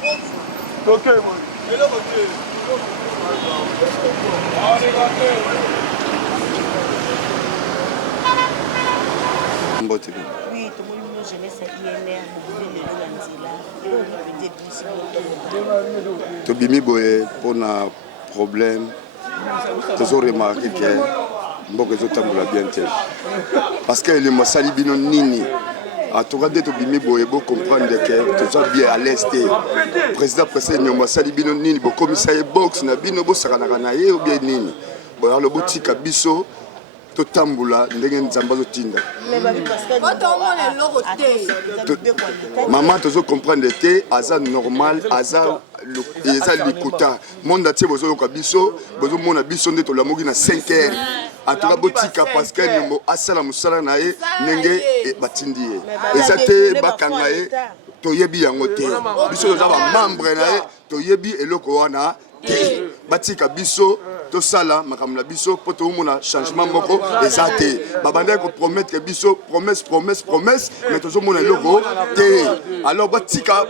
Oui, tout le monde jeunesse INR, to bimi boye pona problème toujours remarqué que mboka ezotambola bien te parce que le mosali bino nini en tout cas dès to bimi boye bo comprendre que toza bien à l'est président le mosali bino nini bo commissaire box na bino bo sakanaka na ye ou bien nini bo alors botika biso totambula ndenge nzambe azotinda mama tozo comprendre te aza normal aza eza likuta monde atie bozoyoka biso bozomona biso nde tolamoki na 5 heures atuka botika parce que nembo asala mosala na ye ndenge batindi ye eza te bakanga ye toyebi yango te biso toza bamembre na ye toyebi eloko wana te batika biso tosala makambo na biso po tomona changement moko eza te babandaki kopromettre biso promesse mais tozomona eloko te alors batika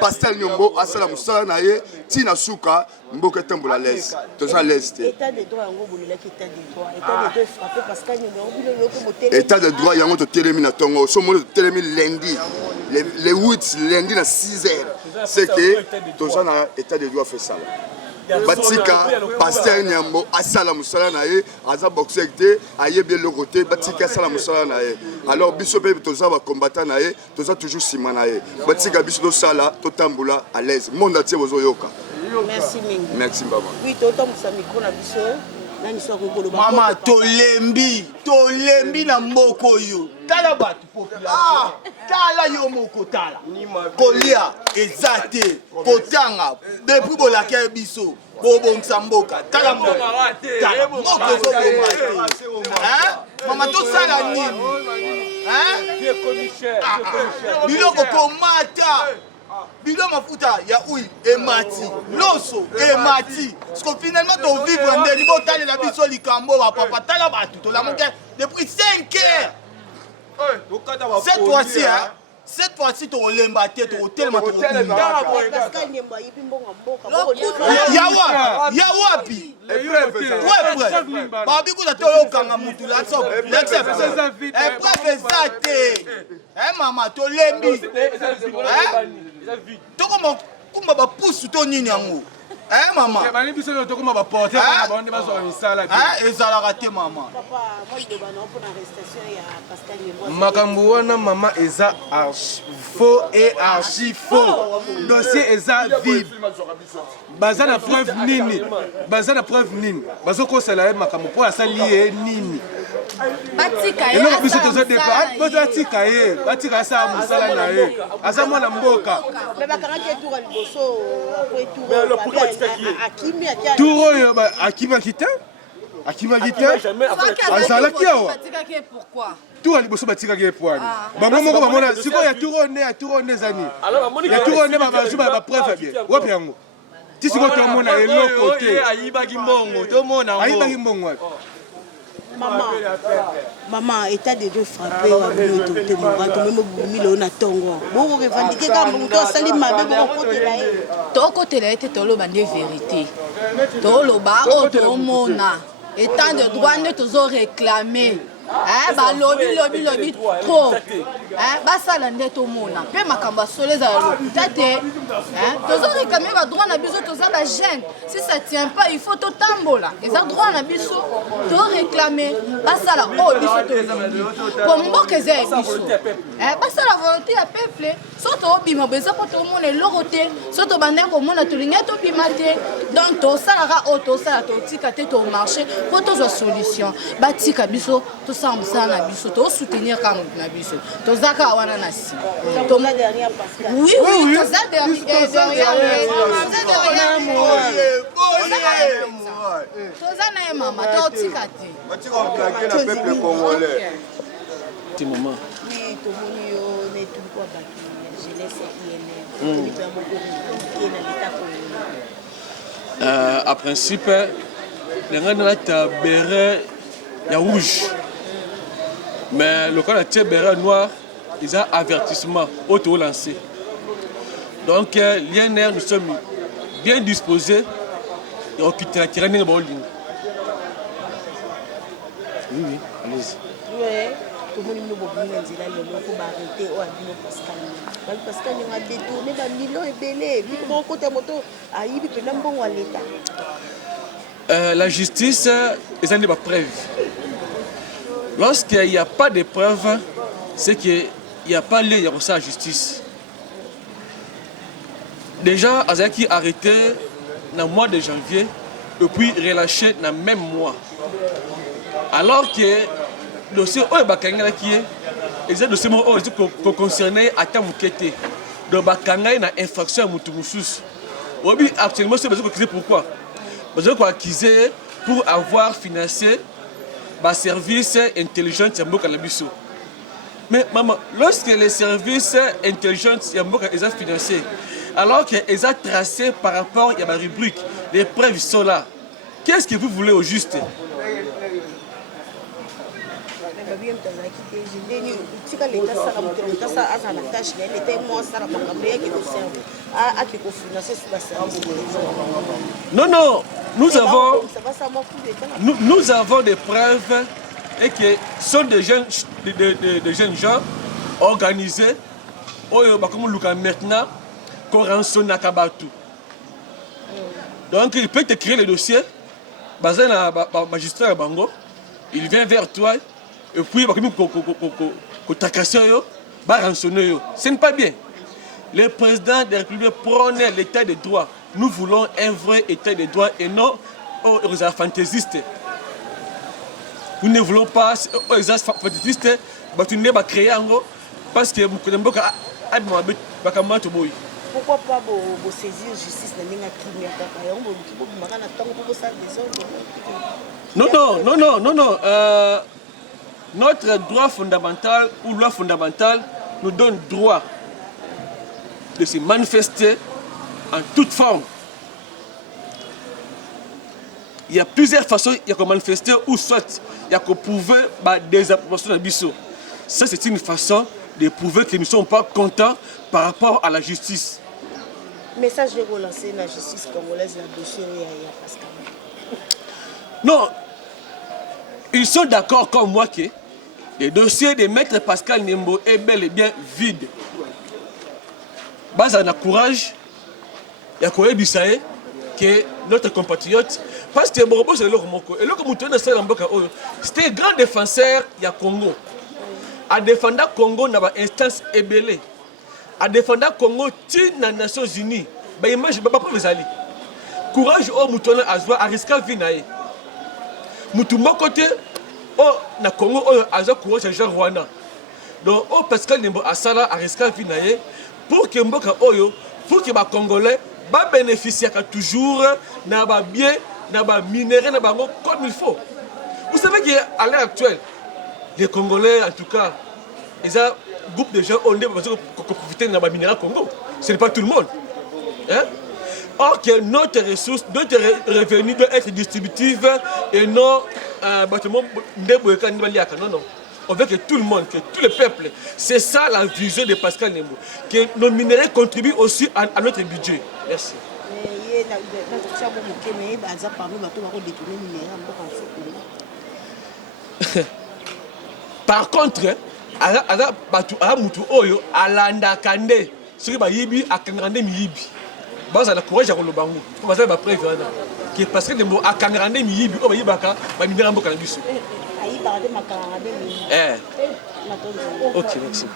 pastel nyombo asala mosala na ye ntina suka mboka etambola lese toza lese te état de droit yango totelemi na ntongo somoni totelemi lundi le 8 lundi na 6 heures c'est que toza na état de droit fait ça batika pasteur nyambo asala musala na ye aza boxer te ayebi eloko te batika asala musala na ye alors biso pe toza ba combattant na ye toza toujours sima na ye batika biso tosala totambula à l'aise monde atie bozoyoka. Merci mingi. Merci baba. Oui totambusa micro na biso nani so kokolo ba mama tolembi na mboko yo tala bato population tala yo moko tala kolia eza te kotanga depuis bolaka biso bobongisa mboka tala moko ezoboma te mama tosala nini biloko komata bilo mafuta ya huile emati loso emati parce que finalement to vivre ndeni botale la biso likambo ba papa tala batu to la monte depuis 5 heures cette fois-ci to lemba te to tellement to ya wapi babi kuza to yokanga mutu la so preuve ezate mama to lembi tokoma kumba bapusu to nini yango mama ezalaka te mama makambo wana mama eza faux et archi faux dossier eza vide baza na preuve nini bazokosela ye makambo mpo asali ye nini eloko biso tozodebatika ye batika asala mosala na ye aza mwana mboka tour oyo akimaki te azalaki awa tour ya liboso batikaki ye pwani bango moko bamona sikoyo ya tour one ezani ya tour one bazwi bapreuve bien wapi yango ti sikoyo tomona eloko te ayibaki mbongo wapi Maman, état de Dieu frappé, état de droit ne toujours réclamé. Lobby trop. Basala ndeto mona. Pe makamba soleza tate. Toujours réclamer le droit na biso toza la gêne. Si ça tient pas, il faut to tambola. Les droits na biso to réclamer. Basala biso to. Pour mboka za biso. Basala volonté ya peuple. Soto bima bezo pour tout monde loroté. Soto bande ko mona to linga to bimate. Donc to sala to sala to tika te to marché pour to solution. Batika biso to na biso to soutenir quand na biso to zaka wana na si to la dernière Pascal oui to za derrière to za na mama to tikati batika plaquer le peuple congolais ti maman oui to moni yo ne tout quoi baki jeunesse INR ni vraiment pour l'état congolais à principe les gens ta béret ya rouge. Mais le cas de béret noir, ils ont avertissement auto-lancé. Donc, l'INR, nous sommes bien disposés et on quitte la tyrannie de Bolding. Oui, oui, allez-y. Ouais. Tout le monde a dit que le arrêter ou abîmer Pascal. Pascal a détourné des millions et belé. Puis comment côté moto a eu puis même bon à l'état. La justice, ils ont des preuves. Lorsqu'il n'y a pas de preuves, c'est qu'il n'y a pas lieu de ça à la justice. Déjà, Azaki a arrêté dans le mois de janvier et puis relâché dans le même mois. Alors que le dossier qui est les dossiers qui concernent Ata Moukete. Donc, il y a une infraction à Moutoumousous. Actuellement, c'est besoin de pourquoi? Besoin d'acquiser pour avoir financé le service intelligent Yambo Kalabiso. Mais maman, lorsque les services intelligents Yambo sont financés, alors qu'ils ont tracé par rapport à la rubrique, les preuves sont là. Qu'est-ce que vous voulez au juste? Non, non, nous avons des preuves et que ce sont des jeunes gens organisés, comme maintenant, qu'on rançonne à Kabatou. Donc il peut te créer le dossier, basé sur le magistrat Bango, il vient vers toi. Et puis, ce n'est pas bien. Le président de la République prône l'état de droit. Nous voulons un vrai état de droit et non aux fantaisistes. Nous ne voulons pas aux fantaisistes, mais nous ne créer parce que nous ne pourquoi pas saisir justice non. Notre droit fondamental ou loi fondamentale nous donne droit de se manifester en toute forme. Il y a plusieurs façons de manifester ou soit il y a que prouver des approbations de Bissot. Ça, c'est une façon de prouver que nous ne sommes pas contents par rapport à la justice. Message de relancer la justice congolaise, la dossier à Pascal. Non. Ils sont d'accord comme moi que le dossier de Maître Pascal Nembo est bel et bien vide. Bas a courage, il y a que notre compatriote, parce que c'était un grand défenseur du Congo. A défendre le Congo dans l'instance ébélée. A défendre le Congo dans les Nations Unies. Il image ne pas les alliés. Courage au Moutona Azwa a risqué la vie. Moutouma côté, au na Congo, a courage à Jean Rwanda. Donc, au Pascal Nembo Asala a risqué la vie pour que Mboka Oyo, pour que les Congolais bénéficient toujours de bien, de minéraux, comme il faut. Vous savez qu'à l'heure actuelle, les Congolais, en tout cas, ils ont un groupe de gens qui ont profité de la minéraux Congo. Ce n'est pas tout le monde. Hein? Or que notre ressource, notre revenu doit être distributif et non bâtiment non, non. On veut que tout le monde, que tout le peuple, c'est ça la vision de Pascal Nembo, que nos minéraux contribuent aussi à notre budget. Merci. Par contre, à Moutou Oyo, à l'Andakande, ce qui est yibi à Kangrande Miyibi. Bas à la courage à Rolobango. Pour ça, preuve que parce que les mots à Kangrande Miyibi, on va y baka, va y faire un peu de bus. Ok, merci.